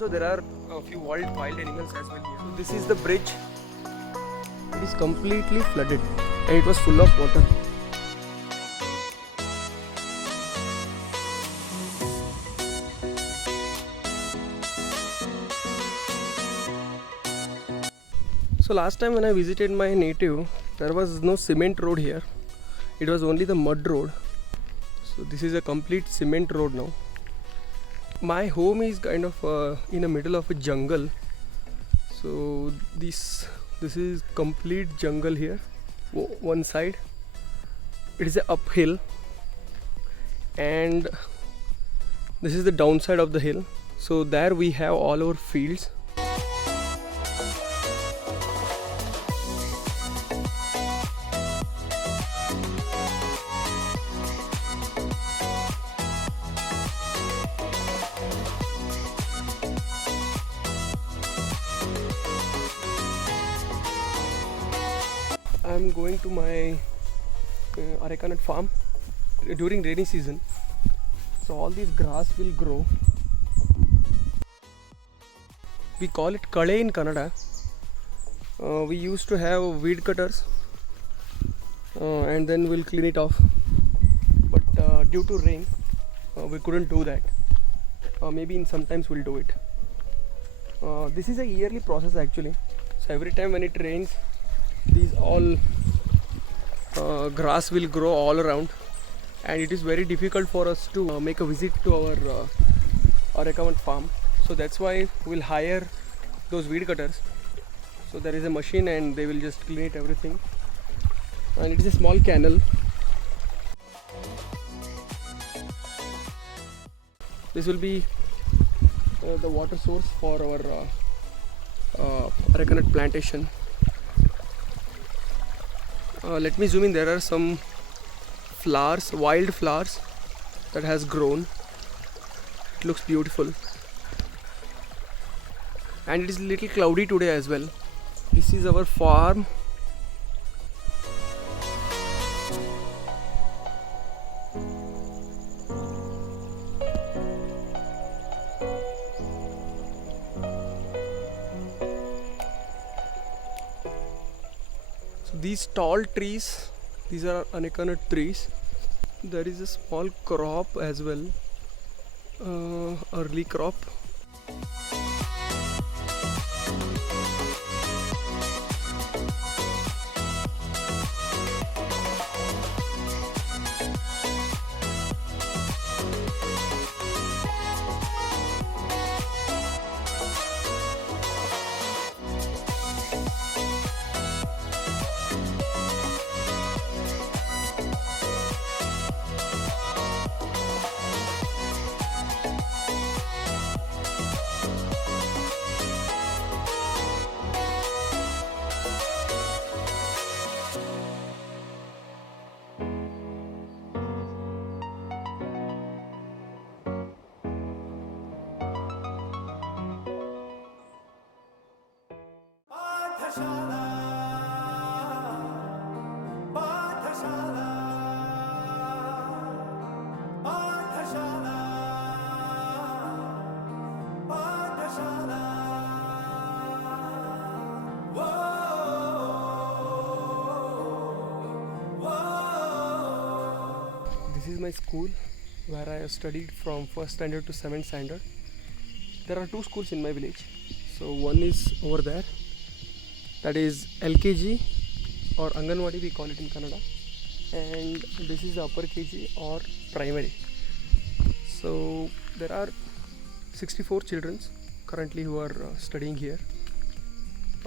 also there are a few wild animals as well here. So this is the bridge. It is completely flooded and it was full of water. So last time when I visited my native, there was no cement road here. It was only the mud road. So this is a complete cement road now. My home is kind of in the middle of a jungle. So this is complete jungle here. One side it is a uphill, and this is the downside of the hill. So there we have all our fields. I'm going to my areca nut farm during rainy season. So all this grass will grow. We call it kale in Kannada. We used to have weed cutters and then we'll clean it off. But due to rain, we couldn't do that. Maybe in sometimes we'll do it. This is a yearly process actually. So every time when it rains, these all grass will grow all around, and it is very difficult for us to make a visit to our areca nut farm. So that's why we'll hire those weed cutters. So there is a machine and they will just clean it everything, and it is a small canal. This will be the water source for our areca nut plantation. Let me zoom in. There are some flowers, wild flowers that has grown. It looks beautiful, and it is a little cloudy today as well. This is our farm. So these tall trees, these are areca nut trees. There is a small crop as well, early crop. This is my school where I have studied from 1st standard to 7th standard. There are two schools in my village. So one is over there, that is LKG or Anganwadi we call it in Kannada, and this is the upper KG or primary. So there are 64 children currently who are studying here,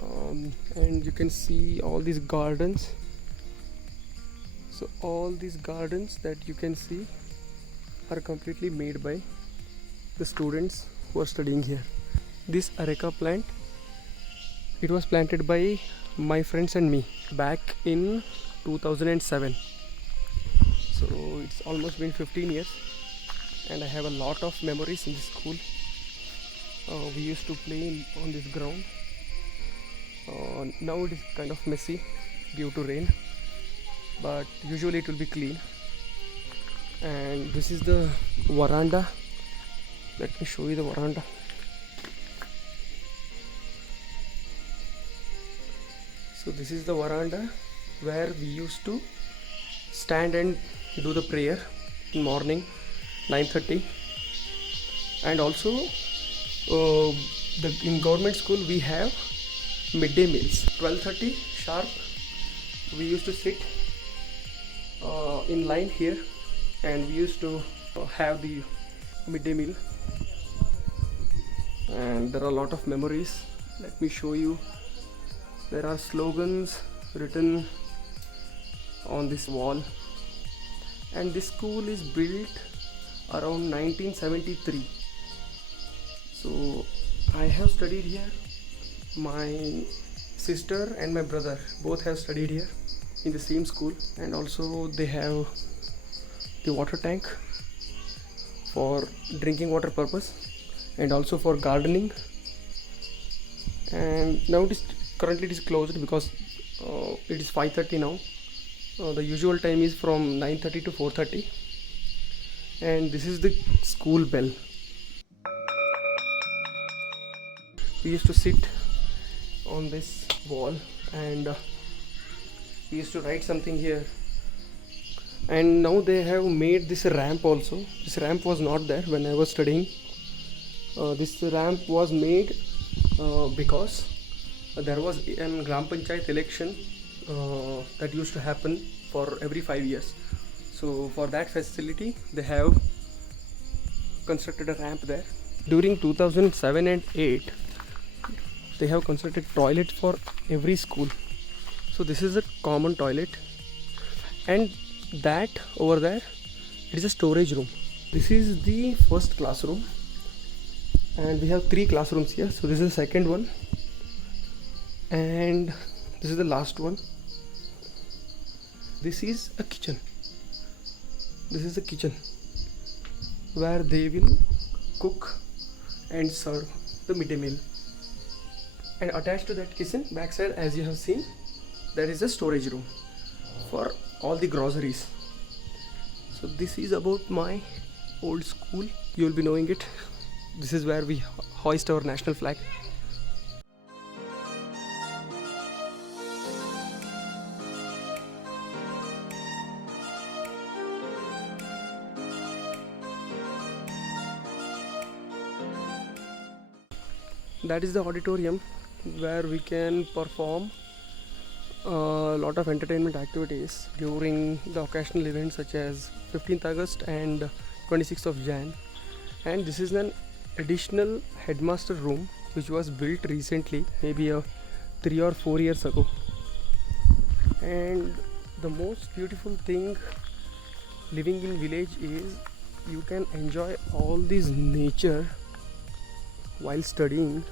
and you can see all these gardens. So all these gardens that you can see are completely made by the students who are studying here. This areca plant, it was planted by my friends and me back in 2007. So it's almost been 15 years and I have a lot of memories in this school. We used to play on this ground. Now it is kind of messy due to rain, but usually it will be clean. And this is the veranda. Let me show you the veranda. So this is the veranda where we used to stand and do the prayer in morning 9:30. And also in government school we have midday meals 12:30 sharp. We used to sit in line here and we used to have the midday meal, and there are a lot of memories. Let me show you. There are slogans written on this wall, and this school is built around 1973. So I have studied here. My sister and my brother both have studied here in the same school, and also they have the water tank for drinking water purpose and also for gardening. And now currently it is closed because it is 5:30 now. The usual time is from 9:30 to 4:30, and this is the school bell. We used to sit on this wall and we used to write something here. And now they have made this ramp also. This ramp was not there when I was studying. This ramp was made because there was a Gram Panchayat election that used to happen for every 5 years. So for that facility they have constructed a ramp there. During 2007 and 8 they have constructed toilet for every school. So this is a common toilet, and that over there, it is a storage room. This is the first classroom, and we have 3 classrooms here. So this is the second one, and this is the last one. This is a kitchen. This is the kitchen where they will cook and serve the midday meal. And attached to that kitchen, backside, as you have seen, there is a storage room for all the groceries. So this is about my old school. You will be knowing it. This is where we hoist our national flag. That is the auditorium where we can perform a lot of entertainment activities during the occasional events such as 15th August and 26th of Jan. And this is an additional headmaster room which was built recently, maybe 3 or 4 years ago. And the most beautiful thing living in village is you can enjoy all this nature while studying.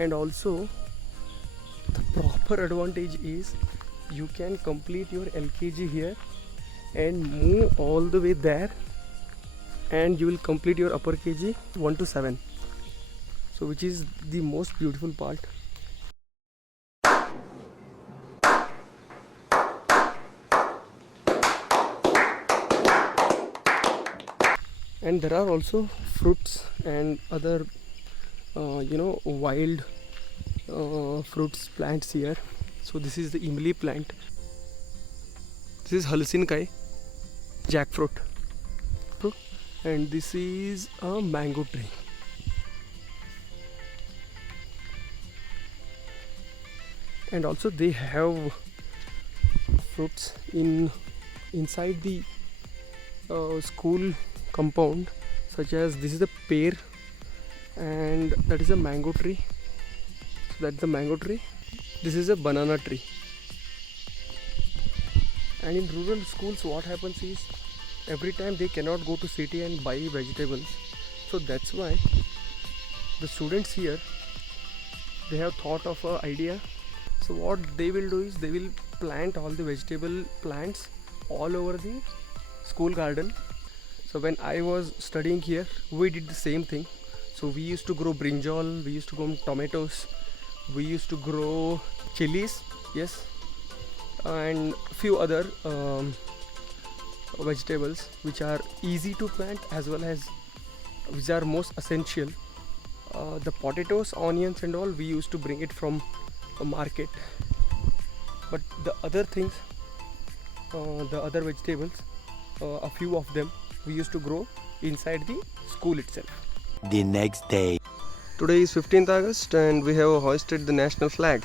And also the proper advantage is you can complete your LKG here and move all the way there, and you will complete your upper KG 1 to 7. So which is the most beautiful part. And there are also fruits and other wild fruits plants here. So this is the imli plant. This is halsinkai, jackfruit, and this is a mango tree. And also they have fruits inside the school compound, such as this is the pear, and that is a mango tree. So that's the mango tree. This is a banana tree. And in rural schools what happens is every time they cannot go to city and buy vegetables. So that's why the students here, they have thought of an idea. So what they will do is they will plant all the vegetable plants all over the school garden. So when I was studying here, we did the same thing. So we used to grow brinjal, we used to grow tomatoes, we used to grow chilies, yes, and few other vegetables which are easy to plant as well as which are most essential. The potatoes, onions and all, we used to bring it from a market. But the other things, the other vegetables, a few of them we used to grow inside the school itself. The next day. Today is 15th August and we have hoisted the national flag.